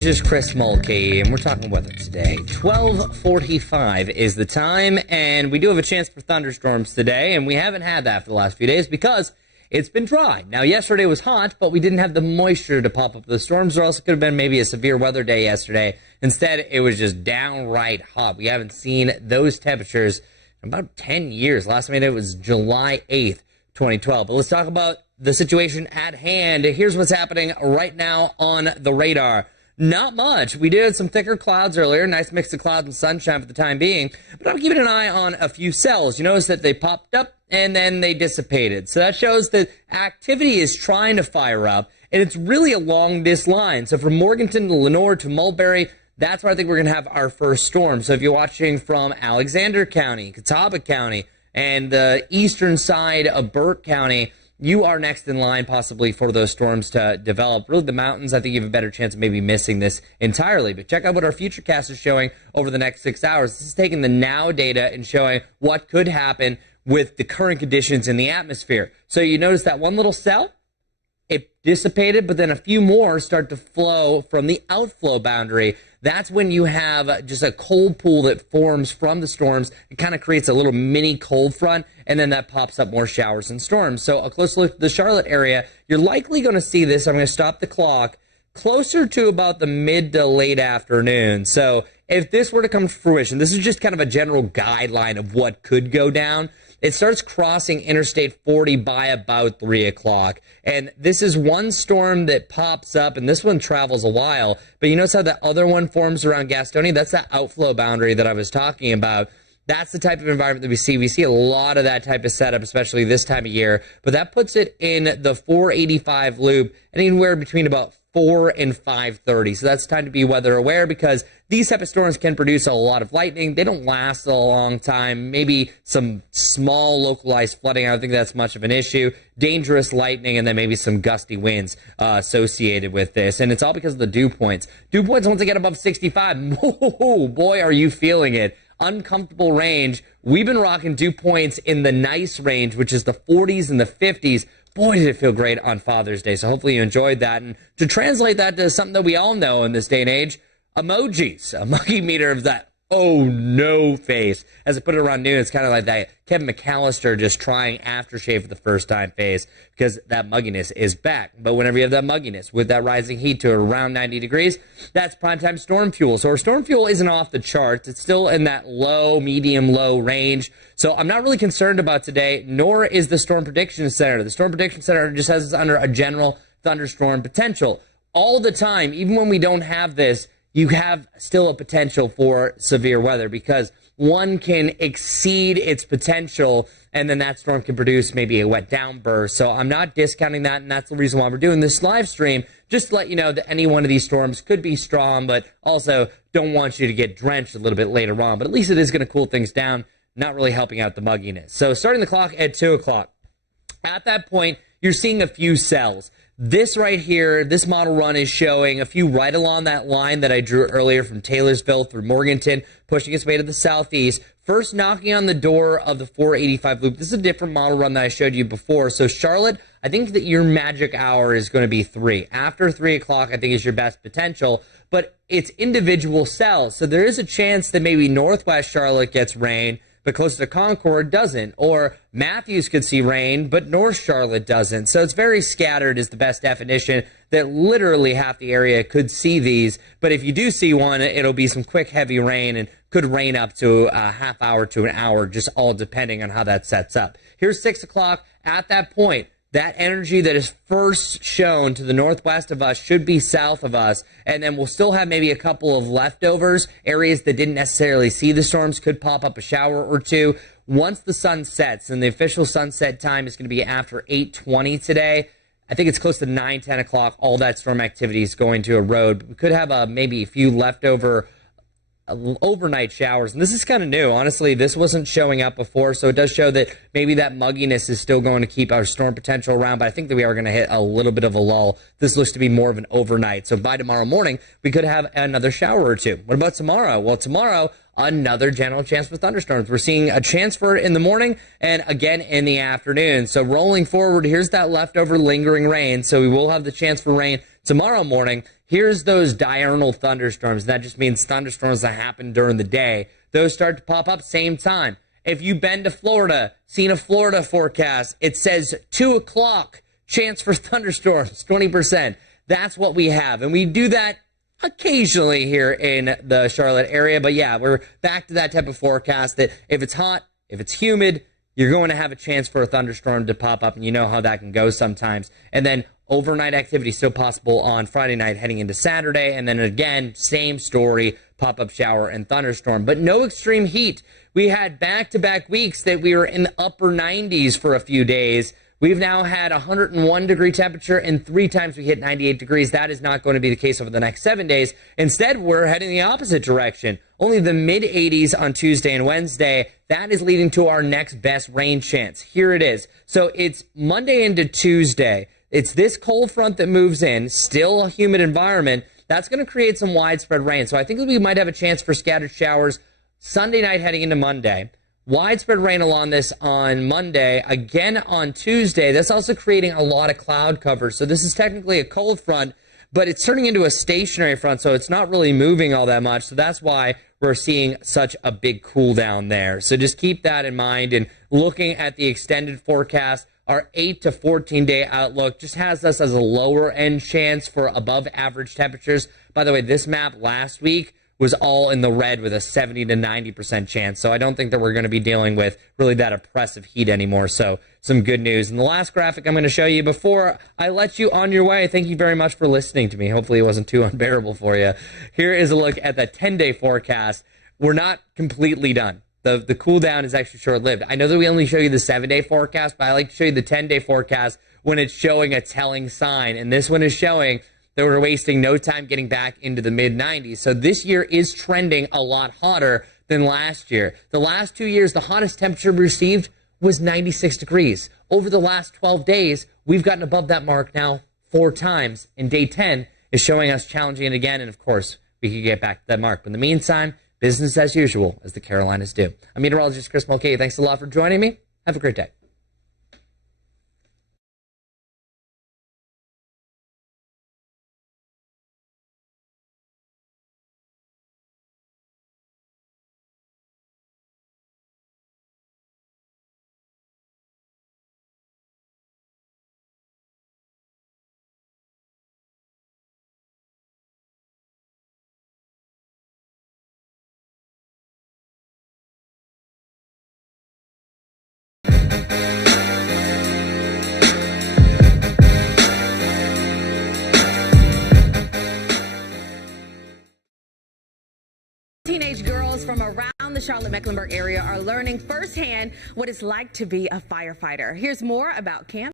This is Chris Mulcahy, and we're talking weather today. 12:45 is the time, and we do have a chance for thunderstorms today, and we haven't had that for the last few days because it's been dry. Now, yesterday was hot, but we didn't have the moisture to pop up the storms. There also could have been maybe a severe weather day yesterday. Instead, it was just downright hot. We haven't seen those temperatures in about 10 years. Last time I did it was July 8th, 2012. But let's talk about the situation at hand. Here's what's happening right now on the radar. Not much. We did have some thicker clouds earlier. Nice mix of clouds and sunshine for the time being. But I'm keeping an eye on a few cells. You notice that they popped up and then they dissipated. So that shows that activity is trying to fire up. And it's really along this line. So from Morganton to Lenore to Mulberry, that's where I think we're going to have our first storm. So if you're watching from Alexander County, Catawba County, and the eastern side of Burke County, you are next in line possibly for those storms to develop. Really, the mountains, I think you have a better chance of maybe missing this entirely. But check out what our Futurecast is showing over the next 6 hours. This is taking the now data and showing what could happen with the current conditions in the atmosphere. So you notice that one little cell, it dissipated, but then a few more start to flow from the outflow boundary. That's when you have just a cold pool that forms from the storms. It kind of creates a little mini cold front, and then that pops up more showers and storms. So a close look at the Charlotte area, you're likely going to see this. I'm going to stop the clock closer to about the mid to late afternoon. So if this were to come to fruition, this is just kind of a general guideline of what could go down. It starts crossing Interstate 40 by about 3 o'clock. And this is one storm that pops up, and this one travels a while. But you notice how the other one forms around Gastonia? That's that outflow boundary that I was talking about. That's the type of environment that we see. We see a lot of that type of setup, especially this time of year. But that puts it in the 485 loop, anywhere between about 4 and 5:30. So that's time to be weather aware because these type of storms can produce a lot of lightning. They don't last a long time. Maybe some small localized flooding. I don't think that's much of an issue. Dangerous lightning and then maybe some gusty winds associated with this. And it's all because of the dew points. Dew points, once they get above 65, whoa, boy, are you feeling it. Uncomfortable range. We've been rocking dew points in the nice range, which is the 40s and the 50s. Boy, did it feel great on Father's Day. So hopefully you enjoyed that. And to translate that to something that we all know in this day and age, emojis. A muggy meter of that oh no face. As I put it around noon, it's kind of like that Kevin McAllister just trying aftershave for the first time face because that mugginess is back. But whenever you have that mugginess with that rising heat to around 90 degrees, that's primetime storm fuel. So our storm fuel isn't off the charts. It's still in that low, medium, low range. So I'm not really concerned about today, nor is the Storm Prediction Center. The Storm Prediction Center just has us under a general thunderstorm potential. All the time, even when we don't have this, you have still a potential for severe weather because one can exceed its potential and then that storm can produce maybe a wet downburst. So I'm not discounting that, and that's the reason why we're doing this live stream, just to let you know that any one of these storms could be strong, but also don't want you to get drenched a little bit later on. But at least it is going to cool things down, not really helping out the mugginess. So starting the clock at 2 o'clock. At that point, you're seeing a few cells. This right here, this model run is showing a few right along that line that I drew earlier from Taylorsville through Morganton, pushing its way to the southeast. First knocking on the door of the 485 loop. This is a different model run that I showed you before. So Charlotte, I think that your magic hour is going to be 3. After 3 o'clock, I think is your best potential. But it's individual cells. So there is a chance that maybe northwest Charlotte gets rain, but closer to Concord doesn't. Or Matthews could see rain, but North Charlotte doesn't. So it's very scattered is the best definition, that literally half the area could see these. But if you do see one, it'll be some quick, heavy rain and could rain up to a half hour to an hour, just all depending on how that sets up. Here's 6 o'clock. At that point, that energy that is first shown to the northwest of us should be south of us, and then we'll still have maybe a couple of leftovers. Areas that didn't necessarily see the storms could pop up a shower or two. Once the sun sets, and the official sunset time is going to be after 8:20 today, I think it's close to 9, 10 o'clock, all that storm activity is going to erode. We could have maybe a few leftover overnight showers, and this is kind of new. Honestly, this wasn't showing up before, so it does show that maybe that mugginess is still going to keep our storm potential around, but I think that we are going to hit a little bit of a lull. This looks to be more of an overnight, so by tomorrow morning, we could have another shower or two. What about tomorrow? Well, tomorrow, another general chance for thunderstorms. We're seeing a chance for it in the morning and again in the afternoon. So rolling forward, here's that leftover lingering rain, so we will have the chance for rain tomorrow morning. here's those diurnal thunderstorms. That just means thunderstorms that happen during the day. Those start to pop up same time. If you've been to Florida, seen a Florida forecast, it says 2 o'clock, chance for thunderstorms, 20%. That's what we have. And we do that occasionally here in the Charlotte area. But yeah, we're back to that type of forecast that if it's hot, if it's humid, you're going to have a chance for a thunderstorm to pop up, and you know how that can go sometimes. And then overnight activity still possible on Friday night heading into Saturday. And then again, same story, pop-up shower and thunderstorm. But no extreme heat. We had back-to-back weeks that we were in the upper 90s for a few days. We've now had 101 degree temperature, and 3 times we hit 98 degrees. That is not going to be the case over the next 7 days. Instead, we're heading the opposite direction. Only the mid-80s on Tuesday and Wednesday. That is leading to our next best rain chance. Here it is. So it's Monday into Tuesday. It's this cold front that moves in, still a humid environment. That's going to create some widespread rain. So I think we might have a chance for scattered showers Sunday night heading into Monday. Widespread rain along this on Monday, again on Tuesday. That's also creating a lot of cloud cover. So this is technically a cold front, but it's turning into a stationary front, so it's not really moving all that much. So that's why we're seeing such a big cool down there. So just keep that in mind. And looking at the extended forecast, our 8 to 14 day outlook just has us as a lower end chance for above average temperatures. By the way, this map last week was all in the red with a 70 to 90% chance. So I don't think that we're going to be dealing with really that oppressive heat anymore. So some good news. And the last graphic I'm going to show you before I let you on your way, thank you very much for listening to me. Hopefully it wasn't too unbearable for you. Here is a look at the 10-day forecast. We're not completely done. The cool down is actually short-lived. I know that we only show you the 7-day forecast, but I like to show you the 10-day forecast when it's showing a telling sign. And this one is showing that we're wasting no time getting back into the mid-90s. So this year is trending a lot hotter than last year. The last 2 years, the hottest temperature received was 96 degrees. Over the last 12 days, we've gotten above that mark now 4 times. And day 10 is showing us challenging it again. And of course, we can get back to that mark. But in the meantime, business as usual, as the Carolinas do. I'm meteorologist Chris Mulcahy. Thanks a lot for joining me. Have a great day. Teenage girls from around the Charlotte-Mecklenburg area are learning firsthand what it's like to be a firefighter. Here's more about Camp